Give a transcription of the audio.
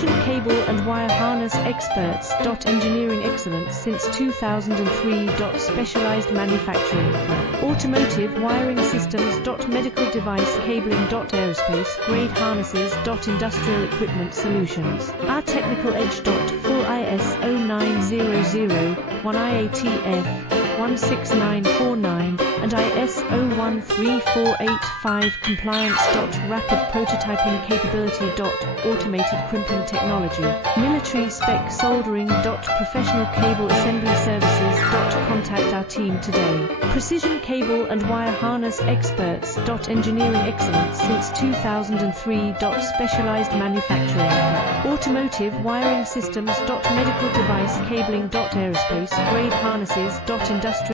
Precision cable and wire harness experts. Engineering excellence since 2003. Specialized manufacturing. Automotive wiring systems. Medical device cabling. Aerospace grade harnesses. Industrial equipment solutions. Our technical edge. Full ISO 9001 IATF 16949 and ISO 13485 compliance. Rapid prototyping capability. Automated crimping technology. Military spec soldering. Professional cable assembly services. Contact our team today. Precision cable and wire harness experts. Engineering excellence since 2003. Specialized manufacturing. Automotive wiring systems. Medical device cabling. Aerospace grade harnesses. Industrial